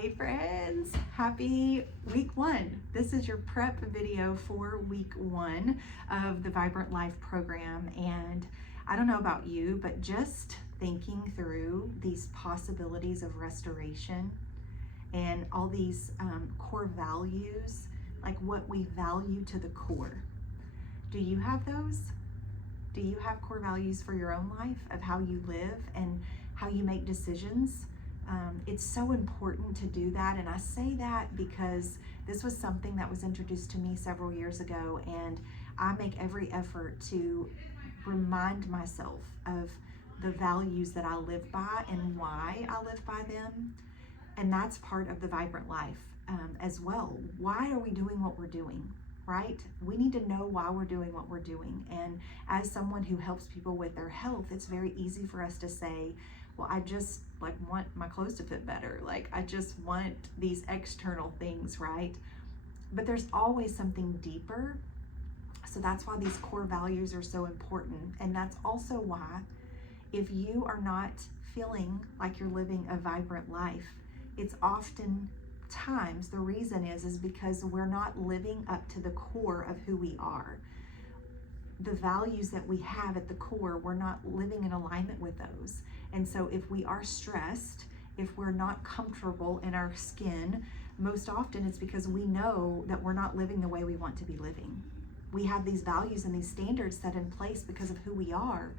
Hey friends, happy week one. This is your prep video for week one of the Vibrant Life program. And I don't know about you, but just thinking through these possibilities of restoration and all these core values, like what we value to the core. Do you have those? Do you have core values for your own life of how you live and how you make decisions? It's so important to do that, and I say that because this was something that was introduced to me several years ago, and I make every effort to remind myself of the values that I live by and why I live by them, and that's part of the Vibrant Life as well. Why are we doing what we're doing? Right? We need to know why we're doing what we're doing. And as someone who helps people with their health, it's very easy for us to say, well, I just want my clothes to fit better. I just want these external things, right? But there's always something deeper. So that's why these core values are so important. And that's also why if you are not feeling like you're living a vibrant life, it's often times the reason is because we're not living up to the core of who we are. The values that we have at the core, we're not living in alignment with those. And so if we are stressed, if we're not comfortable in our skin, most often it's because we know that we're not living the way we want to be living. We have these values and these standards set in place because of who we are,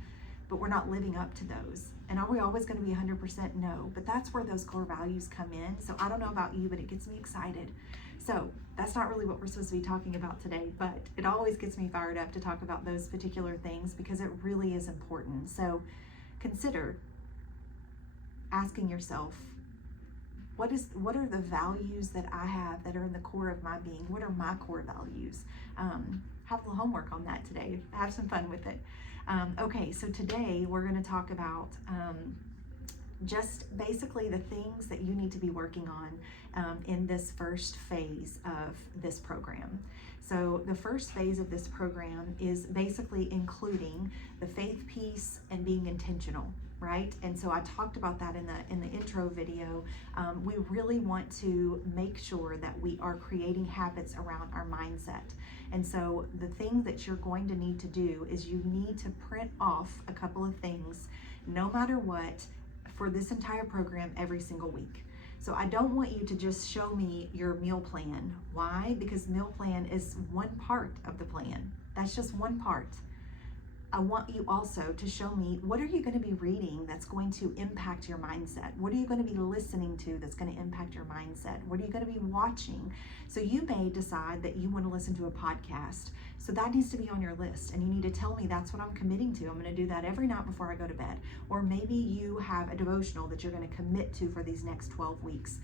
but we're not living up to those. And are we always going to be 100%? No, but that's where those core values come in. So I don't know about you, but it gets me excited. So that's not really what we're supposed to be talking about today, but it always gets me fired up to talk about those particular things because it really is important. So consider asking yourself, what are the values that I have that are in the core of my being? What are my core values? Have a little homework on that today. Have some fun with it. Okay, so today we're going to talk about just basically the things that you need to be working on in this first phase of this program. So the first phase of this program is basically including the faith piece and being intentional, right? And so I talked about that in the intro video. We really want to make sure that we are creating habits around our mindset. And so the thing that you're going to need to do is you need to print off a couple of things, no matter what, for this entire program every single week. So I don't want you to just show me your meal plan. Why? Because meal plan is one part of the plan. That's just one part. I want you also to show me, what are you going to be reading that's going to impact your mindset? What are you going to be listening to that's going to impact your mindset? What are you going to be watching? So you may decide that you want to listen to a podcast. So that needs to be on your list, and you need to tell me that's what I'm committing to. I'm going to do that every night before I go to bed. Or maybe you have a devotional that you're going to commit to for these next 12 weeks.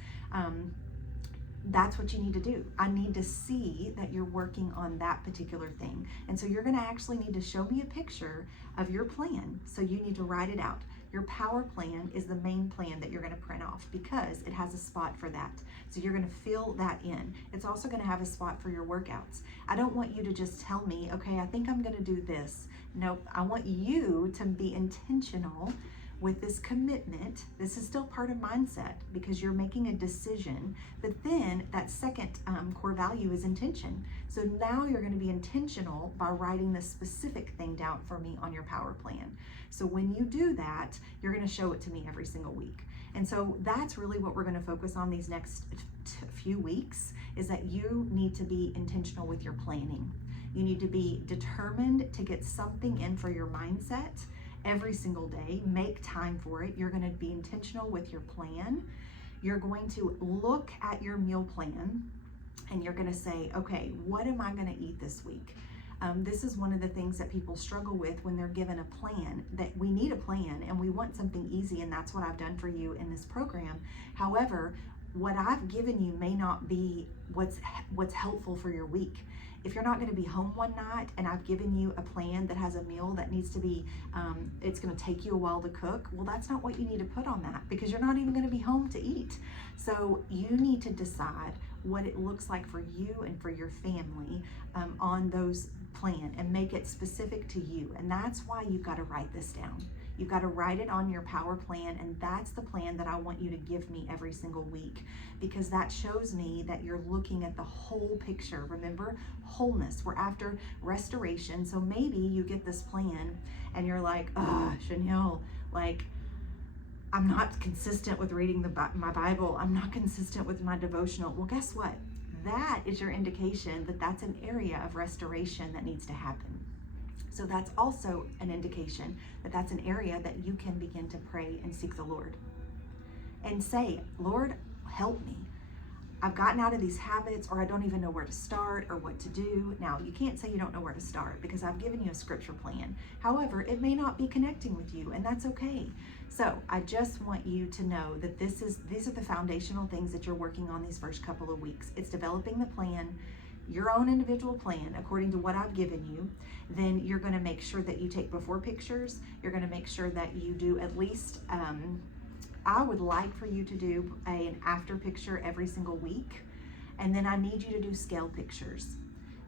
That's what you need to do. I need to see that you're working on that particular thing. And so you're going to actually need to show me a picture of your plan. So you need to write it out. Your power plan is the main plan that you're going to print off because it has a spot for that. So you're going to fill that in. It's also going to have a spot for your workouts. I don't want you to just tell me, okay, I think I'm going to do this. Nope. I want you to be intentional with this commitment. This is still part of mindset because you're making a decision, but then that second core value is intention. So now you're going to be intentional by writing this specific thing down for me on your power plan. So when you do that, you're going to show it to me every single week. And so that's really what we're going to focus on these next few weeks, is that you need to be intentional with your planning. You need to be determined to get something in for your mindset every single day. Make time for it. You're going to be intentional with your plan. You're going to look at your meal plan and you're going to say, okay, what am I going to eat this week? This is one of the things that people struggle with when they're given a plan, that we need a plan and we want something easy, and that's what I've done for you in this program. However, what I've given you may not be what's helpful for your week. If you're not going to be home one night and I've given you a plan that has a meal that needs to be, it's going to take you a while to cook, well, that's not what you need to put on that because you're not even going to be home to eat. So you need to decide what it looks like for you and for your family on those plan and make it specific to you. And that's why you've got to write this down. You've got to write it on your power plan, and that's the plan that I want you to give me every single week, because that shows me that you're looking at the whole picture. Remember, wholeness. We're after restoration. So maybe you get this plan and you're like, Chanel, like, I'm not consistent with reading my Bible. I'm not consistent with my devotional. Well, guess what? That is your indication that that's an area of restoration that needs to happen. So that's also an indication that that's an area that you can begin to pray and seek the Lord and say, Lord, help me. I've gotten out of these habits, or I don't even know where to start or what to do. Now, you can't say you don't know where to start, because I've given you a scripture plan. However, it may not be connecting with you, and that's okay. So I just want you to know that these are the foundational things that you're working on these first couple of weeks. It's developing the plan, your own individual plan according to what I've given you. Then you're going to make sure that you take before pictures. You're going to make sure that you do at least I would like for you to do an after picture every single week. And then I need you to do scale pictures.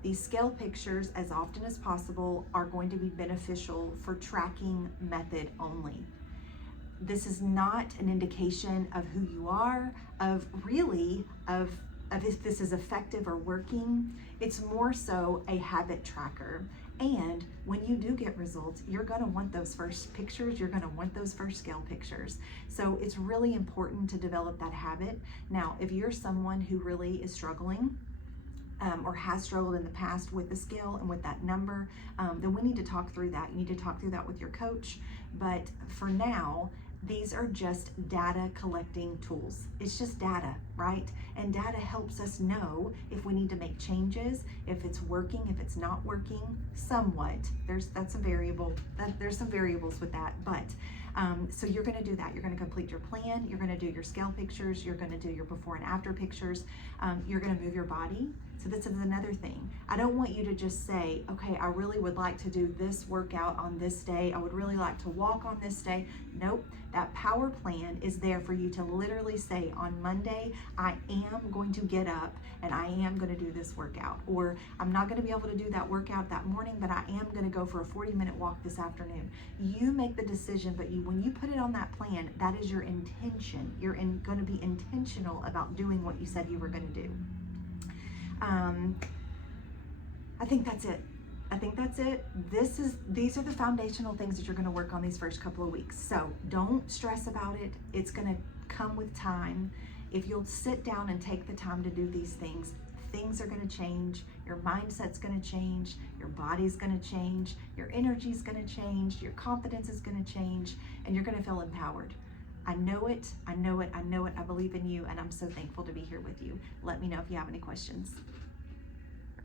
These scale pictures, as often as possible, are going to be beneficial for tracking method only. This is not an indication of who you are, of if this is effective or working. It's more so a habit tracker. And when you do get results, you're going to want those first pictures. You're going to want those first scale pictures. So it's really important to develop that habit. Now, if you're someone who really is struggling or has struggled in the past with the scale and with that number, then we need to talk through that. You need to talk through that with your coach. But for now, these are just data collecting tools. It's just data, right? And data helps us know if we need to make changes, if it's working, if it's not working, somewhat. That's a variable. There's some variables with that, but so you're going to do that. You're going to complete your plan. You're going to do your scale pictures. You're going to do your before and after pictures. You're going to move your body. So this is another thing. I don't want you to just say, okay, I really would like to do this workout on this day. I would really like to walk on this day. Nope. That power plan is there for you to literally say, on Monday, I am going to get up and I am going to do this workout. Or I'm not going to be able to do that workout that morning, but I am going to go for a 40-minute walk this afternoon. You make the decision, but when you put it on that plan, that is your intention. You're going to be intentional about doing what you said you were going to do. I think that's it. These are the foundational things that you're going to work on these first couple of weeks. So don't stress about it. It's going to come with time. If you'll sit down and take the time to do these things, things are going to change. Your mindset's going to change. Your body's going to change. Your energy's going to change. Your confidence is going to change, and you're going to feel empowered. I know it. I believe in you, and I'm so thankful to be here with you. Let me know if you have any questions.